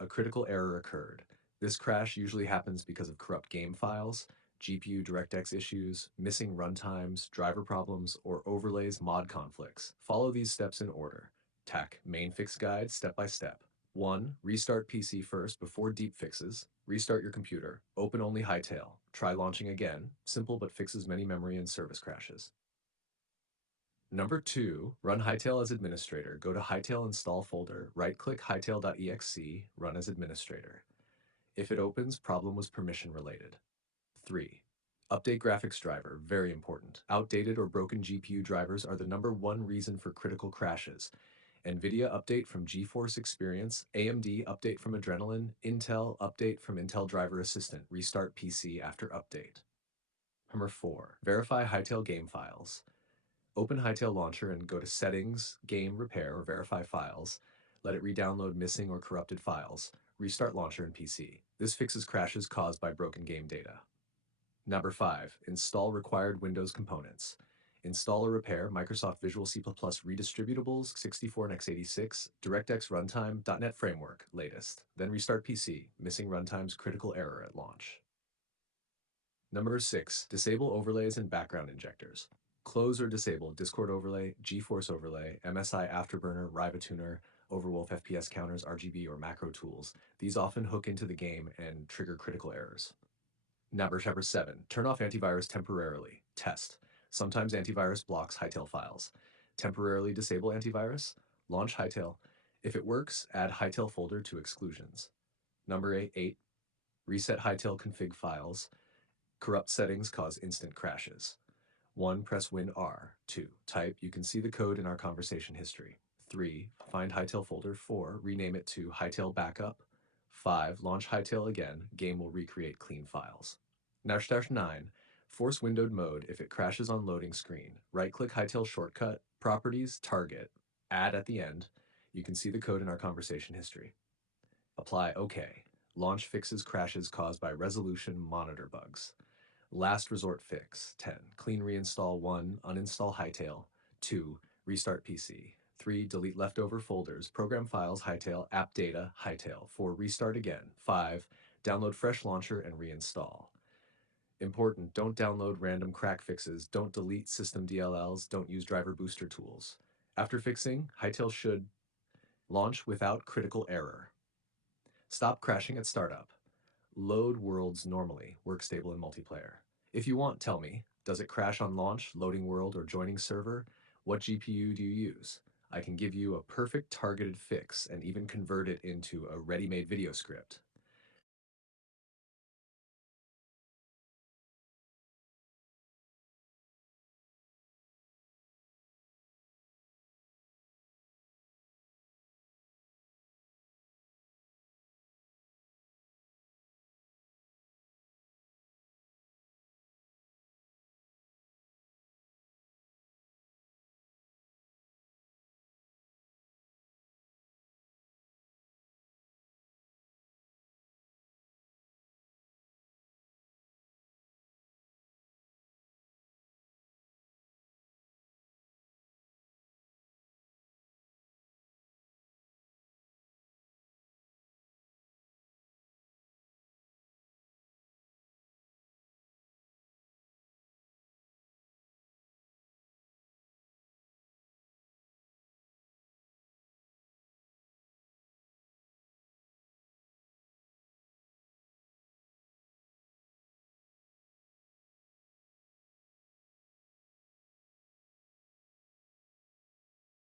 A critical error occurred. This crash usually happens because of corrupt game files, GPU DirectX issues, missing runtimes, driver problems, or overlays mod conflicts. Follow these steps in order. TAC main fix guide step by step. 1. Restart PC first before deep fixes. Restart your computer. Open only Hytale. Try launching again. Simple but fixes many memory and service crashes. Number 2, run Hytale as administrator. Go to Hytale install folder, right-click hytale.exe, run as administrator. If it opens, problem was permission related. 3. Update graphics driver, very important. Outdated or broken GPU drivers are the number one reason for critical crashes. NVIDIA update from GeForce Experience, AMD update from Adrenalin, Intel update from Intel Driver Assistant, restart PC after update. Number 4, verify Hytale game files. Open Hytale Launcher and go to Settings, Game, Repair, or Verify Files. Let it re-download missing or corrupted files. Restart Launcher and PC. This fixes crashes caused by broken game data. Number 5, install required Windows components. Install or repair Microsoft Visual C++ redistributables 64 and x86, DirectX runtime, .NET Framework, latest. Then restart PC, missing runtimes, critical error at launch. Number 6, disable overlays and background injectors. Close or disable Discord overlay, GeForce overlay, MSI Afterburner, Riva-Tuner, Overwolf FPS counters, RGB, or macro tools. These often hook into the game and trigger critical errors. Number 7, turn off antivirus temporarily. Test. Sometimes antivirus blocks Hytale files. Temporarily disable antivirus, launch Hytale. If it works, add Hytale folder to exclusions. Number 8, reset Hytale config files. Corrupt settings cause instant crashes. 1. Press Win R. 2. Type. You can see the code in our conversation history. 3. Find Hytale folder. 4. Rename it to Hytale Backup. 5. Launch Hytale again. Game will recreate clean files. /9. Force windowed mode if it crashes on loading screen. Right-click Hytale shortcut, Properties, Target, Add at the end. You can see the code in our conversation history. Apply OK. Launch fixes crashes caused by resolution monitor bugs. Last resort fix. 10. Clean reinstall 1. Uninstall Hytale. 2. Restart PC. 3. Delete leftover folders. Program files Hytale. App data Hytale. 4. Restart again. 5. Download fresh launcher and reinstall. Important, don't download random crack fixes. Don't delete system DLLs. Don't use driver booster tools. After fixing, Hytale should launch without critical error. Stop crashing at startup. Load worlds normally, work stable in multiplayer. If you want, tell me, does it crash on launch, loading world, or joining server? What GPU do you use? I can give you a perfect targeted fix and even convert it into a ready-made video script.